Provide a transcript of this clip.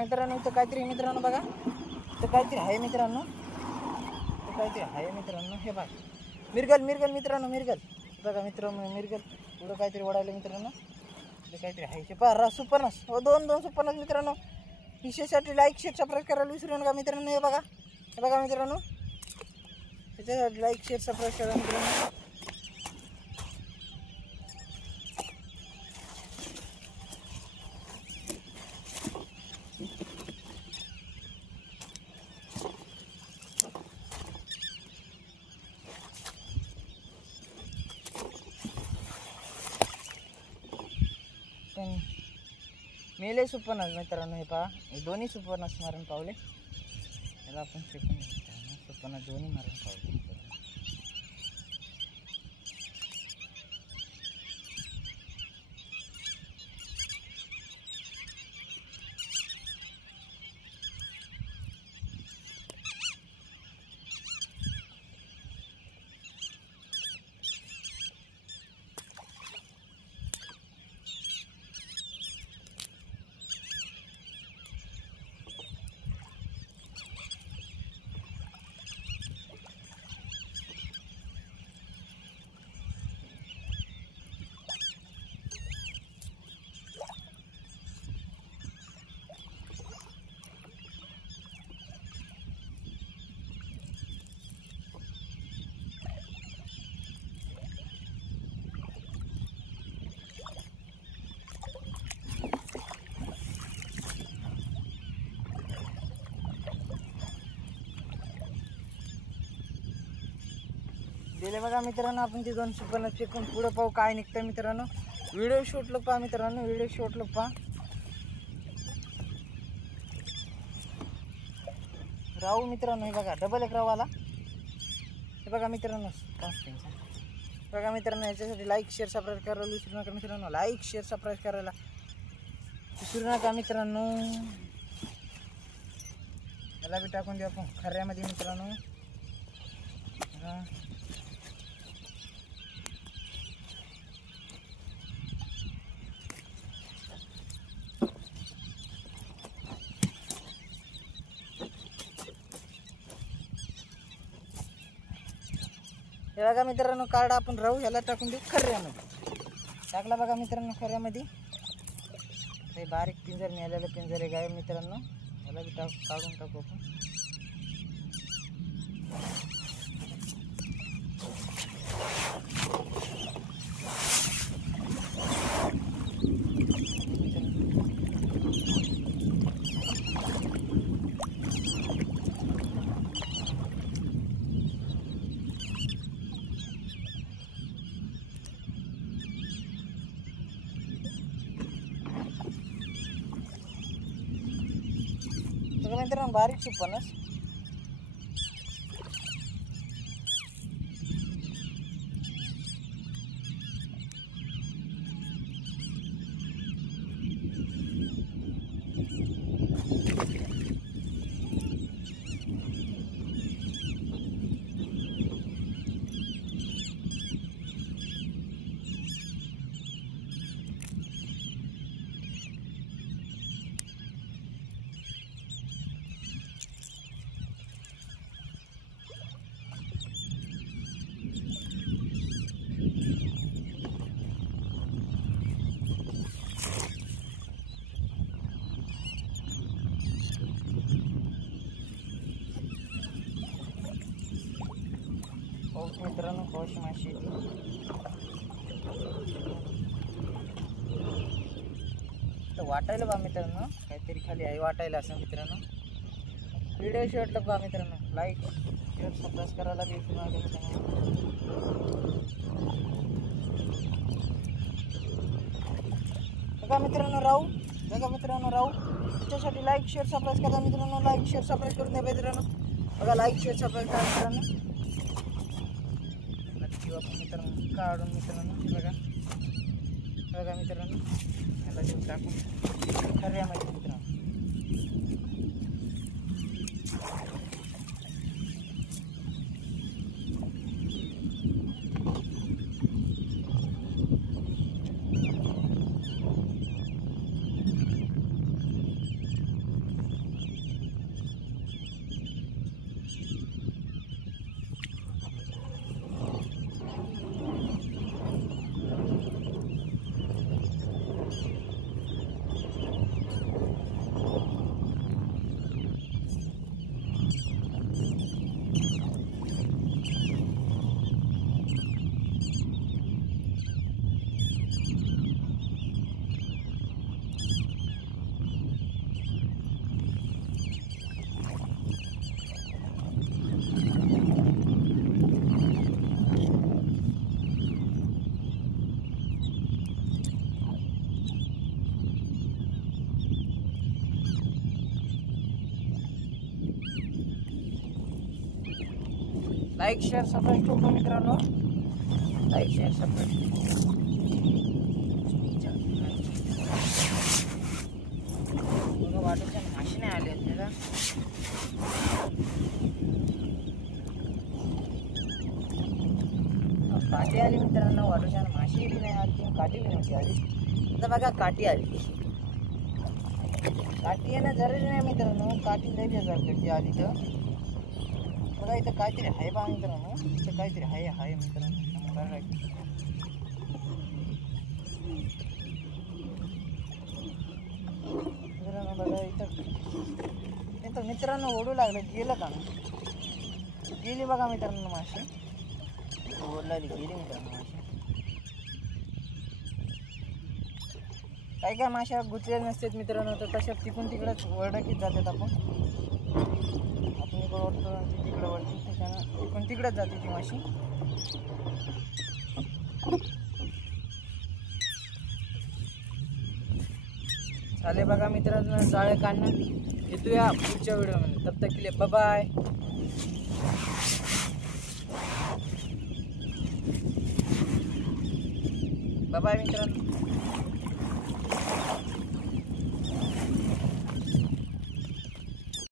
मित्रांनो इथं काहीतरी मित्रांनो बघा, इथं काहीतरी आहे मित्रांनो, इथं काहीतरी आहे मित्रांनो. हे बघा मिरगल मिरगल मित्रांनो, मिरगल बघा मित्रांनो, मिरगल पुढं काहीतरी ओढायला मित्रांनो. इथं काहीतरी आहे. हे पहा सुपरनस, हो दोन सुपरनस मित्रांनो. विशेषसाठी लाईक शेअर सबस्क्राईब करायला विसरू नका मित्रांनो. हे बघा मित्रांनो, त्याच्यासाठी लाईक शेअर सबस्क्राईब करा मित्रांनो. मेले सुपरनस मित्रांनो. हे पहा, हे दोन्ही सुपरनस मारून पावले. याला आपण फेकून सुपरनस दोन्ही मारून पावले. दिले बघा मित्रांनो. आपण ते दोन सुपरनस फेकून पुढं पाहू काय निघतं मित्रांनो. व्हिडिओ शूटलो पहा मित्रांनो, व्हिडिओ शूटलो पहा. राहू मित्रांनो, हे बघा डबल एक राहू आला. हे बघा मित्रांनो, बघा मित्रांनो, याच्यासाठी लाईक शेअर सबस्क्राईब करायला विसरू नका मित्रांनो. लाईक शेअर सबस्क्राईब करायला विसरू नका मित्रांनो. याला बी टाकून देऊ आपण खऱ्यामध्ये मित्रांनो. हे बघा मित्रांनो, कार्ड आपण राहू ह्याला टाकून देऊ खऱ्यामध्ये. टाकला बघा मित्रांनो खऱ्यामध्ये. हे बारीक पिंजर मिळालेलं पिंजर आहे गाय मित्रांनो. याला बी काढून टाकू आपण. मित्रांनो बारीक सुपरनस. पाऊस मित्रांनो, पाऊस माशी तर वाटायला बा मित्रांनो, काहीतरी खाली आहे वाटायला असं मित्रांनो. व्हिडिओ शेवटला पहा मित्रांनो. लाईक शेअर सबस्क्राईब करायला विसरू नका मित्रांनो. बघा मित्रांनो राहू, बघा मित्रांनो राहू. त्याच्यासाठी लाईक शेअर सबस्क्राईब करा मित्रांनो. लाईक शेअर सबस्क्राईब करून द्या मित्रांनो. बघा लाईक शेअर सबस्क्राईब करा मित्रांनो. मित्रांनो काढून मित्रांनो बघा, बघा मित्रांनो याला देऊन टाकून खऱ्यामध्ये मित्रांनो. लाईक शेअर सबस्क्राईब करतो मित्रांनो. Like share subscribe. बघा वाटूच्या माशी नाही आले आहेत त्याला. काठी आली मित्रांनो. वाटूच्या माशी बी नाही आली, काठी बी नव्हती आली. आता बघा काठी आली. काठी येणं जरुरी नाही मित्रांनो. काठी लई बेजारती आली तर बघा इथं काहीतरी आहे बा मित्रांनो. इथं काहीतरी आहे मित्रांनो. मित्रांनो बघा इथं मित्रांनो ओढू लागलं. गेलं का गेली बघा मित्रांनो माशी. ओढलाली गेली मित्रांनो माशी. काय माश्या गुंतलेल्या नसतात मित्रांनो. तर तशा तिकडून तिकडंच वरडकीत जातात. आपण इकडं ओढतो ती तिकडं वरती. त्याच्यानं तिकडून तिकडंच जाते ती माशी. चालेल बघा मित्रांनो जाळे काढणं. येतोया पुढच्या व्हिडिओमध्ये. तब तक के लिए बाय बाय मित्रांनो.